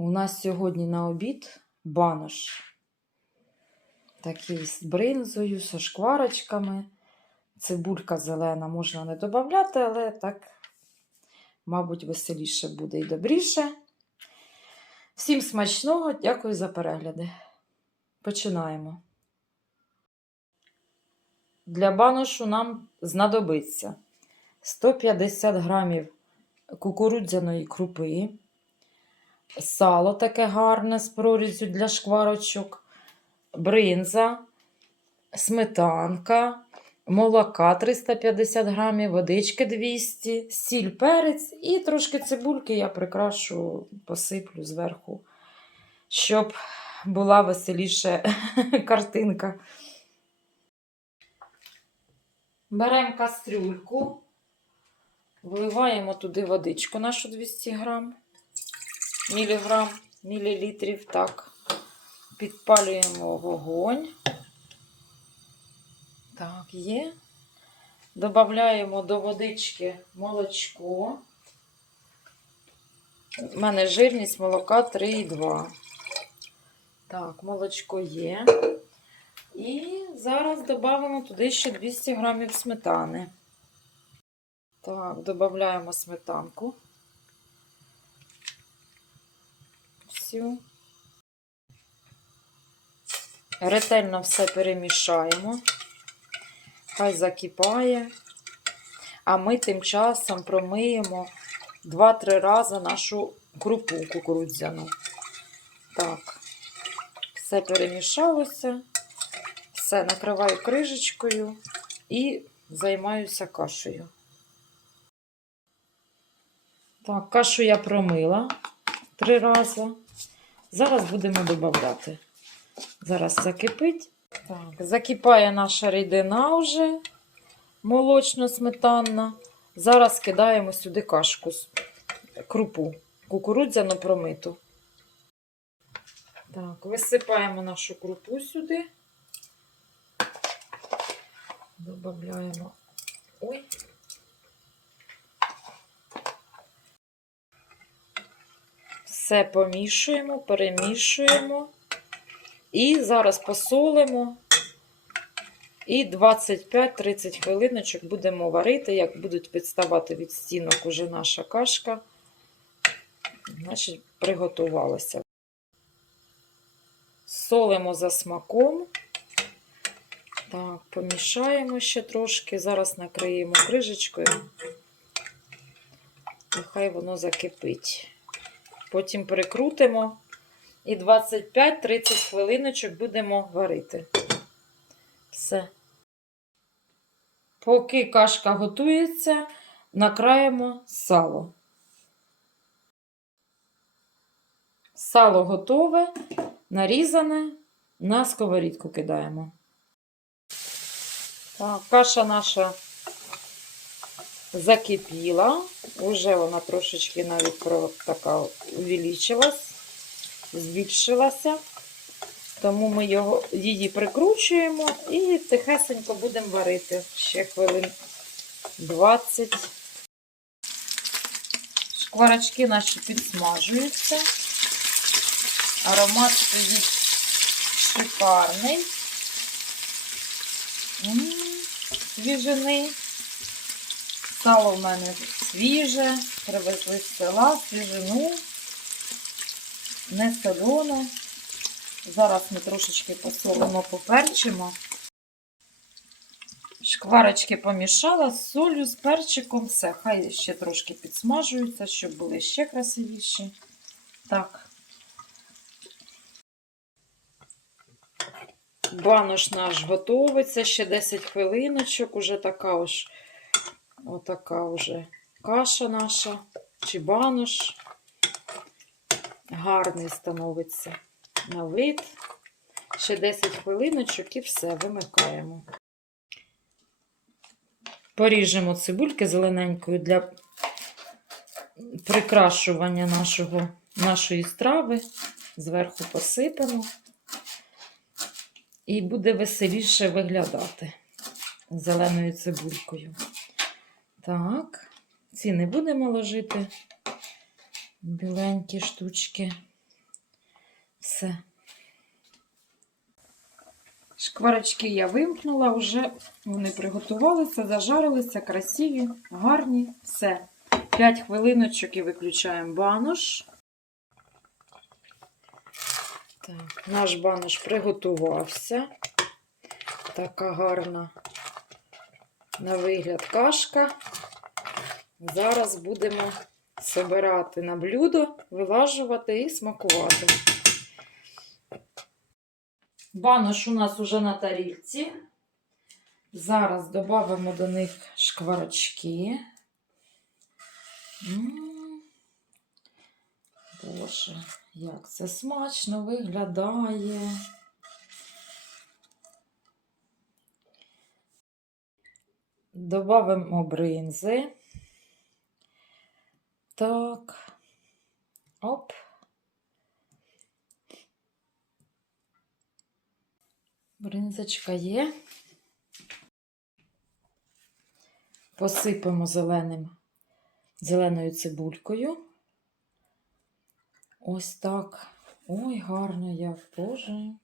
У нас сьогодні на обід банош. Такий з бринзою, зі шкварочками. Цибулька зелена можна не додати, але так, мабуть, веселіше буде і добріше. Всім смачного, дякую за перегляди. Починаємо. Для баношу нам знадобиться 150 грамів кукурудзяної крупи, сало таке гарне з прорізю для шкварочок, бринза, сметанка, молока 350 грамів, водички 200, сіль, перець і трошки цибульки я прикрашу, посиплю зверху, щоб була веселіша картинка. Беремо кастрюльку, вливаємо туди водичку нашу 200 грам, міліграм, мілілітрів, так. Підпалюємо вогонь. Так, є. Додаємо до водички молочко. У мене жирність молока 3,2. Так, молочко є. І зараз додамо туди ще 200 грамів сметани. Так, додаємо сметанку. Всю. Ретельно все перемішаємо. Хай закипає. А ми тим часом промиємо 2-3 рази нашу крупу кукурудзяну. Так, все перемішалося. Все, накриваю крижечкою і займаюся кашею. Так, кашу я промила три рази. Зараз будемо додавати. Зараз закипить. Так, закипає наша рідина вже молочно-сметанна. Зараз кидаємо сюди кашку, крупу, кукурудзяну промиту. Так, висипаємо нашу крупу сюди. Добавляємо. Ой. Все помішуємо, перемішуємо. І зараз посолимо. І 25-30 хвилиночок будемо варити, як будуть відставати від стінок уже наша кашка. Значить, приготувалася. Солимо за смаком. Так, помішаємо ще трошки. Зараз накриємо крижечкою. І хай воно закипить. Потім прикрутимо. І 25-30 хвилиночок будемо варити. Все. Поки кашка готується, накраємо сало. Сало готове, нарізане, на сковорідку кидаємо. Так, каша наша закипіла. Уже вона трошечки навіть така увеличилась, збільшилася. Тому ми його, її прикручуємо і тихесенько будемо варити ще хвилин 20. Шкварочки наші підсмажуються. Аромат стоїть шикарний. М, Свіжини. Сало в мене свіже, привезли з села, свіжину, не солене. Зараз ми трошечки посолимо, поперчимо. Шкварочки помішала з солью, з перчиком. Все, хай ще трошки підсмажуються, щоб були ще красивіші. Так. Банош наш готовиться, ще 10 хвилиночок, уже така ось отака вже каша наша, чи банош. Гарний становиться на вид. Ще 10 хвилиночок і все, вимикаємо. Поріжемо цибульки зелененькою для прикрашування нашого, нашої страви. Зверху посипемо. І буде веселіше виглядати зеленою цибулькою. Так, ці не будемо ложити біленькі штучки. Все. Шкварочки я вимкнула, вже вони приготувалися, зажарилися, красиві, гарні. Все. 5 хвилиночок і виключаємо банош. Так, наш банош приготувався. Така гарна на вигляд кашка. Зараз будемо собирати на блюдо, вилажувати і смакувати. Банош у нас уже на тарілці. Зараз додамо до них шкварочки. Боже, як це смачно виглядає. Добавимо бринзи. Так. Оп. Бринзочка є. Посипемо зеленим, зеленою цибулькою. Ось так. Ой, гарно як, Боже.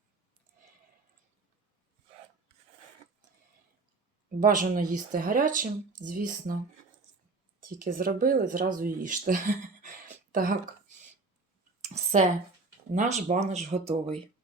Бажано їсти гарячим, звісно. Тільки зробили, зразу їжте. Так, все, наш банош готовий.